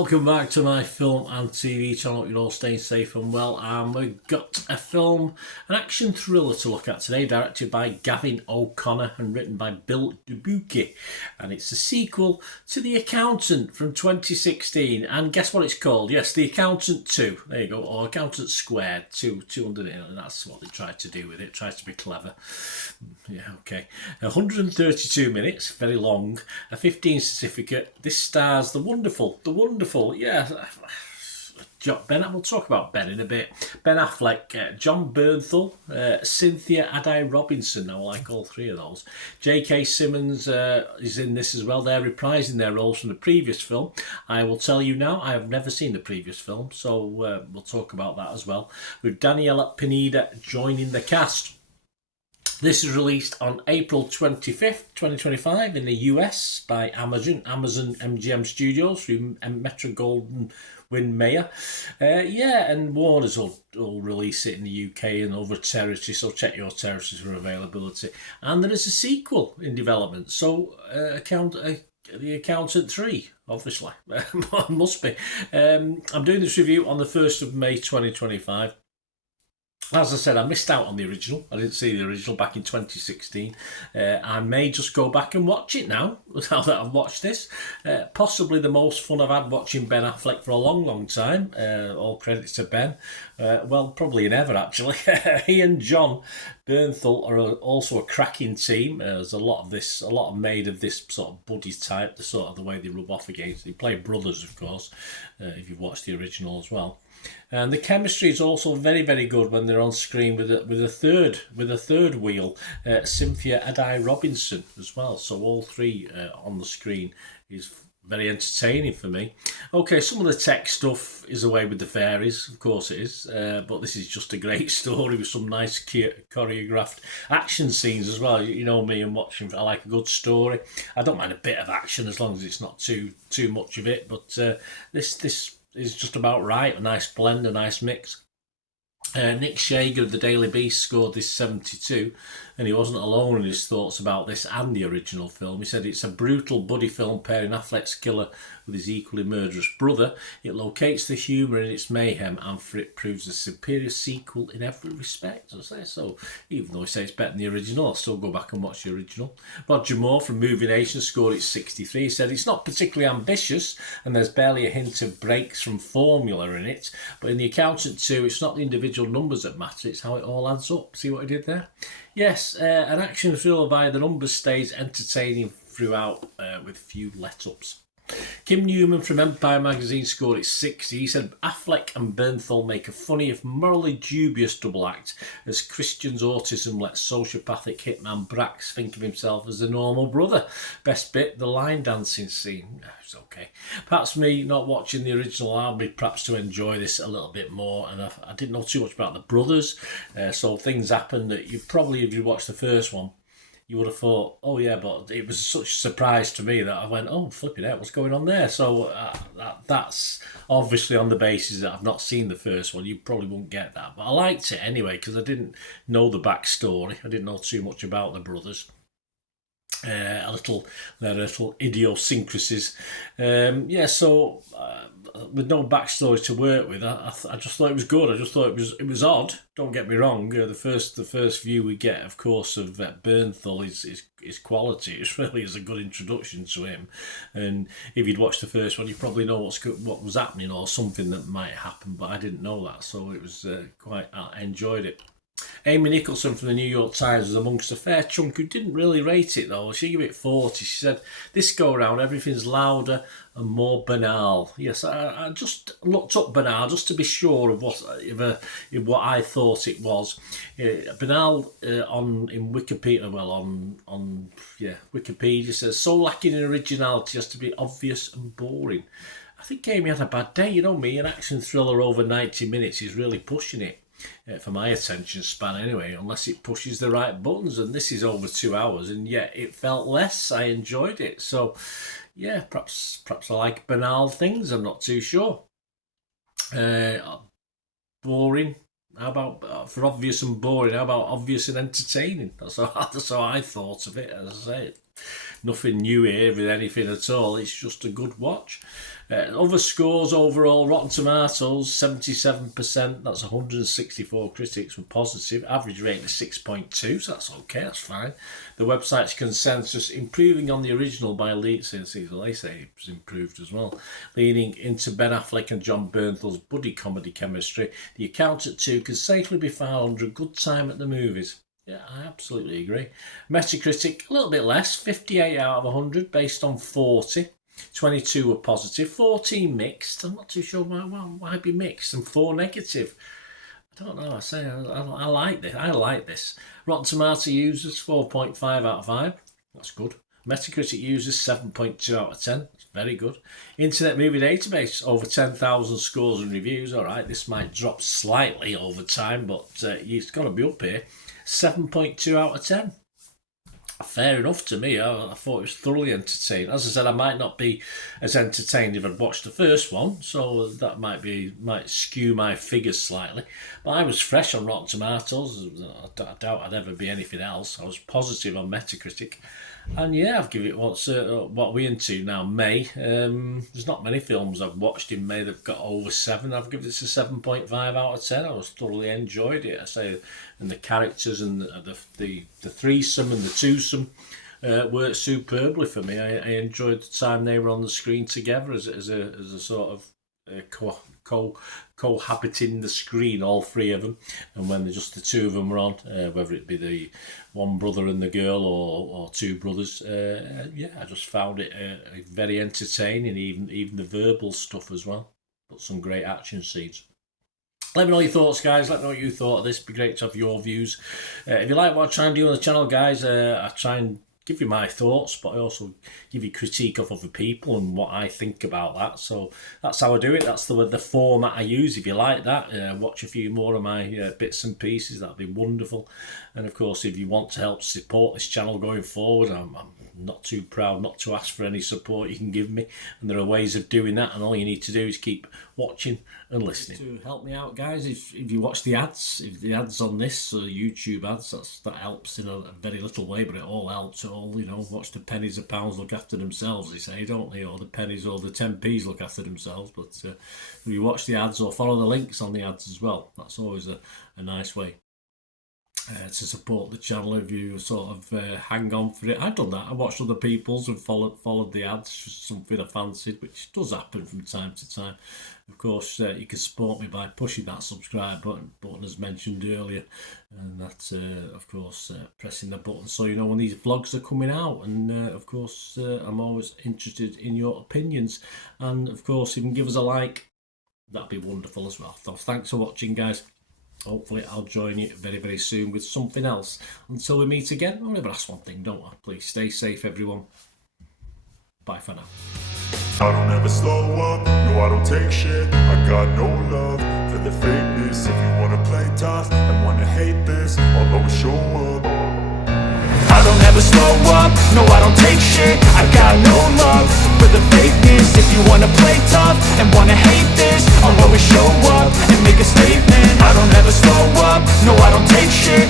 welcome back to my film and TV channel. Hope you're all staying safe and well. And we've got a film, an action thriller to look at today, directed by Gavin O'Connor and written by Bill Dubuque. And it's a sequel to The Accountant from 2016. And guess what it's called? Yes, The Accountant 2. There you go, or Accountant Squared, 2 underneath. And that's what they tried to do with it. Tried to be clever. Yeah, okay. 132 minutes, very long. A 15 certificate. This stars the wonderful, yeah. Ben, we'll talk about Ben in a bit. Ben Affleck, John Bernthal, Cynthia Addai-Robinson. I like all three of those. J.K. Simmons is in this as well. They're reprising their roles from the previous film. I will tell you now, I have never seen the previous film, so we'll talk about that as well. With Daniela Pineda joining the cast. This is released on April 25th, 2025 in the US by Amazon MGM Studios through Metro-Goldwyn-Mayer. And Warner's will release it in the UK and other territories, so check your territories for availability. And there is a sequel in development, so The Accountant 3, obviously. Must be. I'm doing this review on the 1st of May 2025. As I said, I missed out on the original. I didn't see the original back in 2016. I may just go back and watch it now that I've watched this. Possibly the most fun I've had watching Ben Affleck for a long, long time. All credits to Ben. Probably never, actually. He and John Bernthal are also a cracking team. There's a lot made of this sort of buddy type, the way they rub off against. They play brothers, of course, if you've watched the original as well. And the chemistry is also very, very good when they're on screen with a third wheel, Cynthia Addai-Robinson as well. So all three on the screen is very entertaining for me. Okay, some of the tech stuff is away with the fairies, of course it is, but this is just a great story with some nice choreographed action scenes as well. You know me and watching, I like a good story. I don't mind a bit of action as long as it's not too much of it, but this is just about right. A nice blend, a nice mix. Nick Shager of the Daily Beast scored this 72, and he wasn't alone in his thoughts about this and the original film. He said it's a brutal buddy film pairing Affleck's killer with his equally murderous brother. It locates the humour in its mayhem, and for it proves a superior sequel in every respect. I say so. Even though he says it's better than the original, I'll still go back and watch the original. Roger Moore from Movie Nation scored it 63. He said it's not particularly ambitious, and there's barely a hint of breaks from formula in it. But in The Accountant 2, it's not the individual numbers that matter, it's how it all adds up. See what I did there? Yes, an action thriller by the numbers stays entertaining throughout with few let-ups. Kim Newman from Empire magazine scored it 60. He said Affleck and Bernthal make a funny if morally dubious double act as Christian's autism lets sociopathic hitman Brax think of himself as a normal brother. Best bit, the line dancing scene. It's okay. Perhaps me not watching the original allowed me perhaps to enjoy this a little bit more, and I didn't know too much about the brothers, so things happened that you probably, if you watched the first one, you would have thought, oh yeah, but it was such a surprise to me that I went, oh, flipping out, what's going on there? So that's obviously on the basis that I've not seen the first one. You probably won't get that. But I liked it anyway because I didn't know the backstory. I didn't know too much about the brothers. Their little idiosyncrasies. With no backstory to work with, I just thought it was good. I just thought it was odd. Don't get me wrong. The first view we get, of course, of Bernthal is quality. It really is a good introduction to him. And if you'd watched the first one, you probably know what was happening or something that might happen. But I didn't know that, so it was I enjoyed it. Amy Nicholson from the New York Times was amongst a fair chunk who didn't really rate it though. She gave it 40. She said, this go round everything's louder and more banal. Yes, I just looked up banal just to be sure of what I thought it was. Banal in Wikipedia, Wikipedia says, so lacking in originality as to be obvious and boring. I think Amy had a bad day. You know me, an action thriller over 90 minutes is really pushing it. For my attention span anyway, unless it pushes the right buttons, and this is over 2 hours and yet it felt less. I enjoyed it, so yeah, perhaps I like banal things, I'm not too sure. Boring, how about for obvious and boring, how about obvious and entertaining? That's how I thought of it. As I say, nothing new here with anything at all, it's just a good watch. Other scores overall, Rotten Tomatoes, 77%. That's 164 critics were positive. Average rating is 6.2, so that's okay, that's fine. The website's consensus, improving on the original by leaps, they say it was improved as well. Leaning into Ben Affleck and John Bernthal's buddy comedy chemistry, The Accountant 2 can safely be found under a good time at the movies. Yeah, I absolutely agree. Metacritic, a little bit less, 58 out of 100, based on 40. 22 were positive, 14 mixed. I'm not too sure why be mixed, and 4 negative. I don't know. I like this. I like this. Rotten Tomato users 4.5 out of 5. That's good. Metacritic users 7.2 out of 10. That's very good. Internet Movie Database over 10,000 scores and reviews. All right, this might drop slightly over time, but it's got to be up here. 7.2 out of 10. Fair enough to me. I thought it was thoroughly entertaining. As I said, I might not be as entertained if I'd watched the first one, so that might skew my figures slightly. But I was fresh on Rotten Tomatoes. I doubt I'd ever be anything else. I was positive on Metacritic. And yeah, I've given it what we're into now, May. There's not many films I've watched in May that've got over 7. I've given it a 7.5 out of 10. I was thoroughly enjoyed it. I say, and the characters and the threesome and the twosome worked superbly for me. I enjoyed the time they were on the screen together as a sort of cohabiting the screen, all 3 of them, and when just the 2 of them were on, whether it be the one brother and the girl or 2 brothers, I just found it very entertaining, even the verbal stuff as well, but some great action scenes. Let me know your thoughts, guys. Let me know what you thought of this. It'd be great to have your views. If you like what I try and do on the channel, guys, I try and give you my thoughts, but I also give you critique of other people and what I think about that. So that's how I do it. That's the format I use. If you like that, watch a few more of my bits and pieces. That'd be wonderful. And of course, if you want to help support this channel going forward, I'm not too proud not to ask for any support you can give me, and there are ways of doing that, and all you need to do is keep watching and listening. To help me out, guys, if you watch the ads, if the ads on this YouTube ads, that helps in a very little way, but it all helps. It all, watch the pennies and pounds look after themselves, they say, don't they? Or the pennies or the 10p's look after themselves. But if you watch the ads or follow the links on the ads as well, that's always a nice way to support the channel. If you sort of hang on for it. I've done that. I watched other people's and followed the ads, just something I fancied, which does happen from time to time. Of course, you can support me by pushing that subscribe button as mentioned earlier, and that of course pressing the button so you know when these vlogs are coming out. And of course I'm always interested in your opinions, and of course you can give us a like. That'd be wonderful as well. So thanks for watching, guys. Hopefully I'll join you very, very soon with something else. Until we meet again, I'll never ask one thing, don't I? Please stay safe, everyone. Bye for now. I don't ever slow up, no I don't take shit. I got no love for the fakeness. If you wanna play tough and wanna hate this, I'll always show up. I don't ever slow up, no I don't take shit. I got no love for the fakeness. If you wanna play tough and wanna hate this, I'll always show up and make a statement. I don't ever slow up, no I don't take shit.